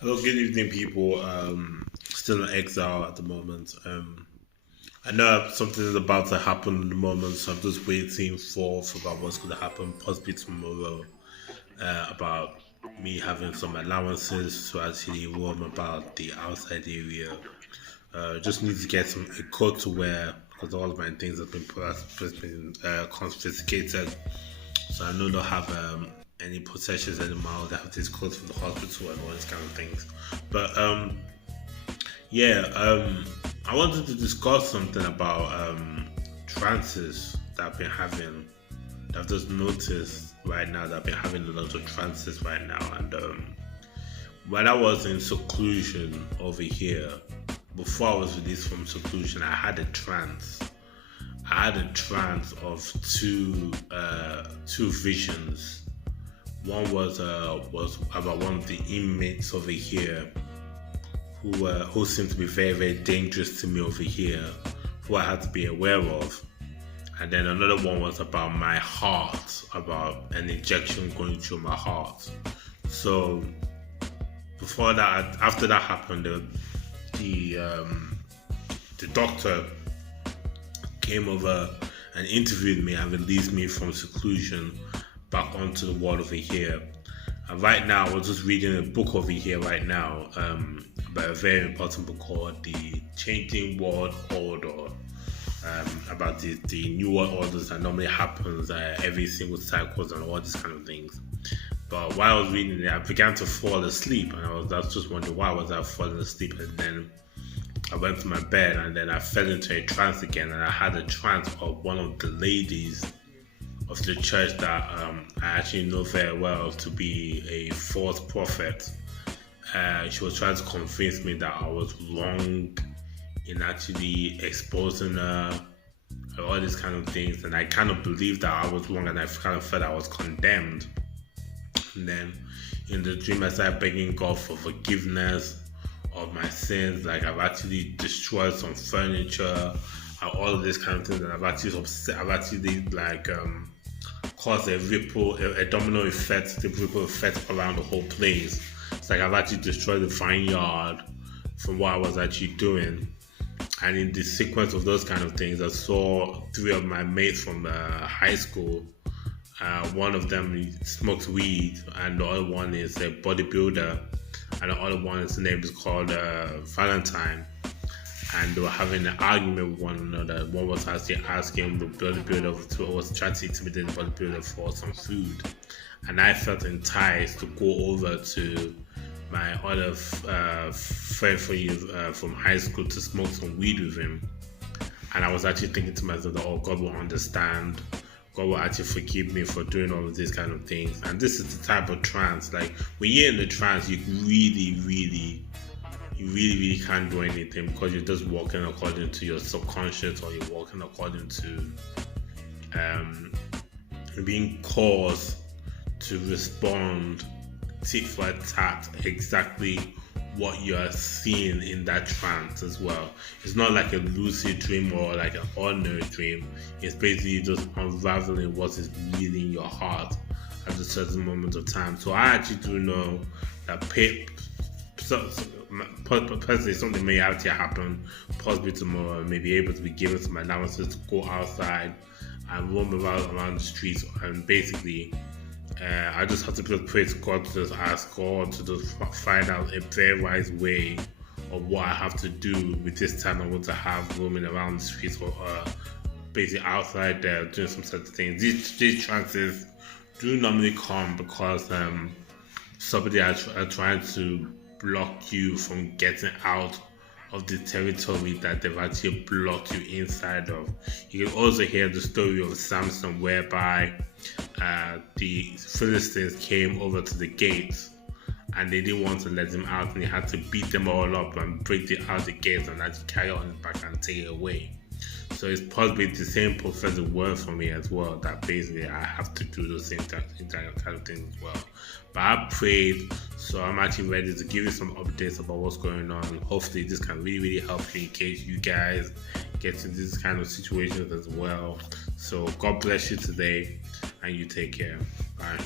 Hello, good evening, people. Still in exile at the moment. I know something is about to happen in the moment, so I'm just waiting for about what's going to happen, possibly tomorrow. About me having some allowances to actually roam about the outside area. Just need to get a coat to wear because all of my things have been confiscated. So I no longer have any possessions anymore. They have this code from the hospital and all these kind of things. But yeah, I wanted to discuss something about trances that I've been having. That I've just noticed right now that I've been having a lot of trances right now. And when I was in seclusion over here, before I was released from seclusion, I had a trance. I had a trance of two visions. One was about one of the inmates over here who seemed to be very dangerous to me over here, who I had to be aware of. And then another one was about my heart, about an injection going through my heart. So after that happened, the um, the doctor came over and interviewed me and released me from seclusion back onto the world over here. And right now, I was just reading a book over here right now about a very important book called The Changing World Order. About the new world orders that normally happens every single cycles and all these kind of things. But while I was reading it, I began to fall asleep, and I was just wondering why was I falling asleep, and then I went to my bed, and then I fell into a trance again, and I had a trance of one of the ladies of the church that I actually know very well to be a false prophet. She was trying to convince me that I was wrong in actually exposing her, all these kind of things, and I kind of believed that I was wrong, and I kind of felt I was condemned. And then in the dream, I started begging God for forgiveness of my sins. Like I've actually destroyed some furniture and all of these kind of things, and I've actually like caused a domino effect, the ripple effect around the whole place. It's like I've actually destroyed the vineyard from what I was actually doing. And in the sequence of those kind of things, I saw three of my mates from high school. One of them smokes weed, and the other one is a bodybuilder, and the other one, his name is called Valentine. And they were having an argument with one another. One was actually asking the bodybuilder, was trying to intimidate the bodybuilder for some food, and I felt enticed to go over to my other friend from high school to smoke some weed with him. And I was actually thinking to myself that, oh, God will understand. God will actually forgive me for doing all of these kind of things. And this is the type of trance. Like when you're in the trance, you really can't do anything because you're just walking according to your subconscious, or you're walking according to being caused to respond tit for tat exactly what you are seeing in that trance as well. It's not like a lucid dream or like an ordinary dream. It's basically just unraveling what is really in your heart at a certain moment of time. So I actually do know that personally something may actually happen possibly tomorrow. I may be able to be given some allowances to go outside and roam around the streets, and basically I just have to just pray to God, to just ask God to just find out a very wise way of what I have to do with this time I want to have roaming around the streets, or basically outside there doing some sort of things. These chances do normally come because somebody are trying to block you from getting out of the territory that they've actually blocked you inside of. You can also hear the story of Samson, whereby the Philistines came over to the gates and they didn't want to let him out, and he had to beat them all up and break out the gates and actually carry on his back and take it away. So it's possibly the same prophetic word for me as well, that basically I have to do the same kind of thing as well. But I prayed, so I'm actually ready to give you some updates about what's going on. Hopefully this can really help you in case you guys get into this kind of situations as well. So God bless you today, and you take care. Bye.